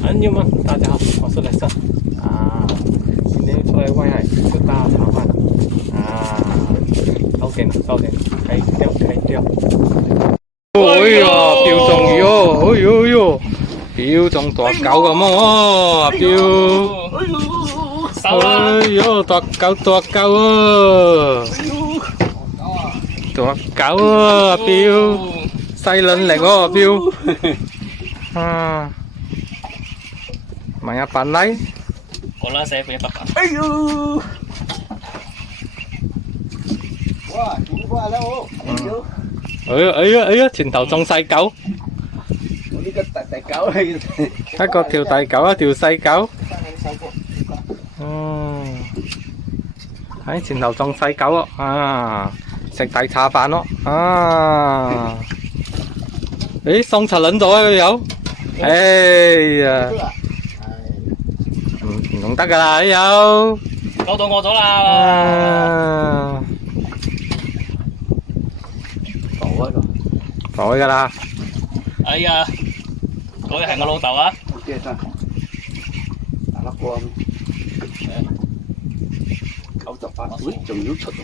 朋友们，大家好，我是雷森啊。今天出来外海吃大茶饭啊，到点了，到点了，开钓，开钓。哎呀，標中魚哦，哎呦呦，標中大狗咁哦，標，哎呦，大狗大狗哦，大狗哦，標，細輪嚟哦，標，啊。Mày bạn lấy. Wala saya punya papa. Ayo. Wah, ini gua ada oh. Ấy前頭中細狗。呢個大狗嚟嘅。一個條大狗，一條細狗。哦，喺前頭中細狗咯，啊，食大茶飯咯，啊，誒送茶輪咗啊有，哎呀。唔用得噶啦，有搞到我咗啦！浮開噶啦。哎呀，嗰個係我老豆啊！大粒過98，喂，仲要出喎！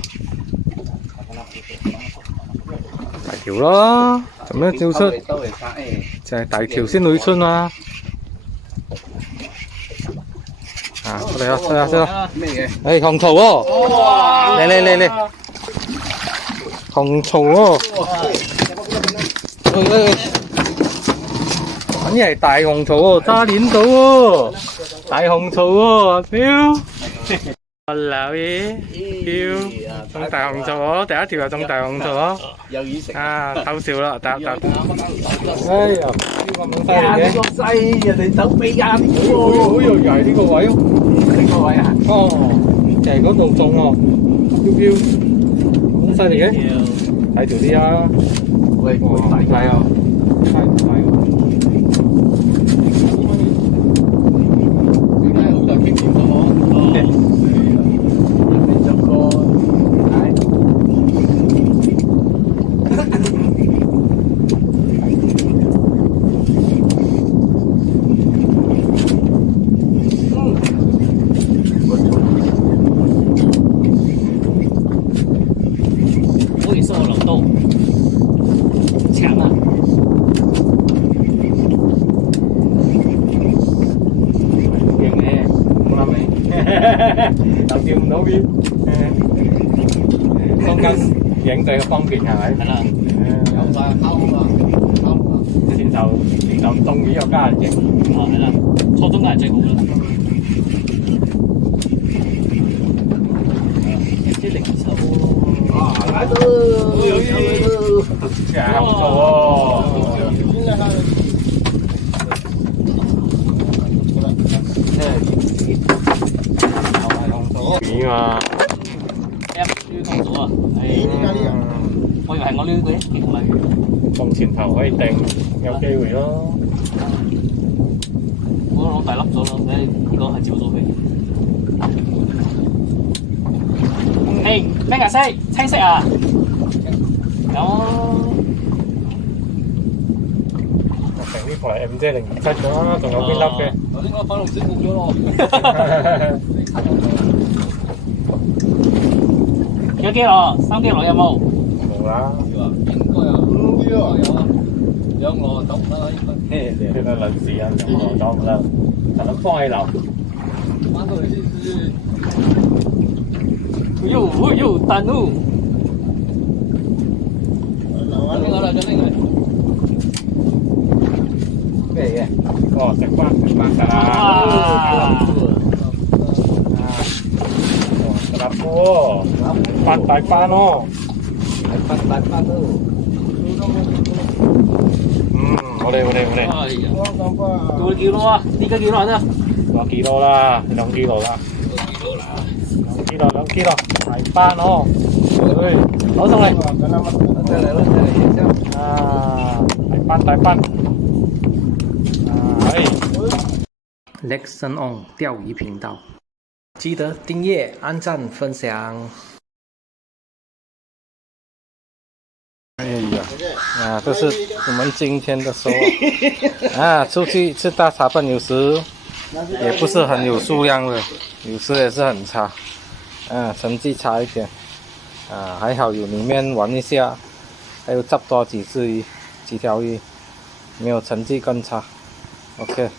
大條咯，做咩照出？就係大條先會出嘛。啊，出嚟啦，出嚟啦！咩嘅？誒，紅槽喎！嚟，紅槽喎！反而係大紅槽喎，揸鏈到喎，大紅槽喎，阿彪。Hello 嘢，彪，中大紅槽喎，第一條就中大紅槽喎。有魚食啊，偷笑啦，得。哎呀，呢個咁犀利嘅。咁細，人哋手臂啊！好又係呢個位喎。呢個位啊？哦，就係嗰度中喎，彪，咁犀利嘅，睇條啲啊，喂，大晒啊，大喎，點解好大傾掂咗我？你就個，我也是我老豆，強啊！勁嘅，冇諗你，又釣唔到標，中間影對嘅方便係咪？係啦，有晒溝啊，前頭中魚又加人影，哦係啦，初中都係最好啦。啲零售啊，來了，係唔錯喎。魚嘛，撩通咗啊！我以為係我撩嘅，其實唔係。中前頭可以掟，有機會咯。我攞大粒咗咯，呢個係照咗佢。誒，咩顏色？青色啊？有。成呢台 MJ-07咗啦，仲有邊粒嘅？頭先嗰個粉紅色冇咗咯。有幾耐？3幾耐有冇？冇啦。應該有我走唔得啦，應該。呢個輪時啊，我走唔得，就諗放氣流。翻到嚟先。呦，大怒！呢個啦，咁呢個。咩嘅？哦，食翻㗎啦。啊！特立夫喎，發大班咯。大班咯。好嚟。哎呀，多幾多啊？呢個幾多啊2 kilo啦，2 kilo啦。2 kilo，大班哦。攞上嚟。啊，大班。Nexon On 钓鱼频道，记得订阅、按赞、分享。哎呀，啊，这是我们今天的收获啊。出去吃大茶饭，有时也不是很有数量的，有时也是很差，成绩差一点，还好有里面玩一下，还有執多几只鱼，几条鱼，没有成绩更差。OK。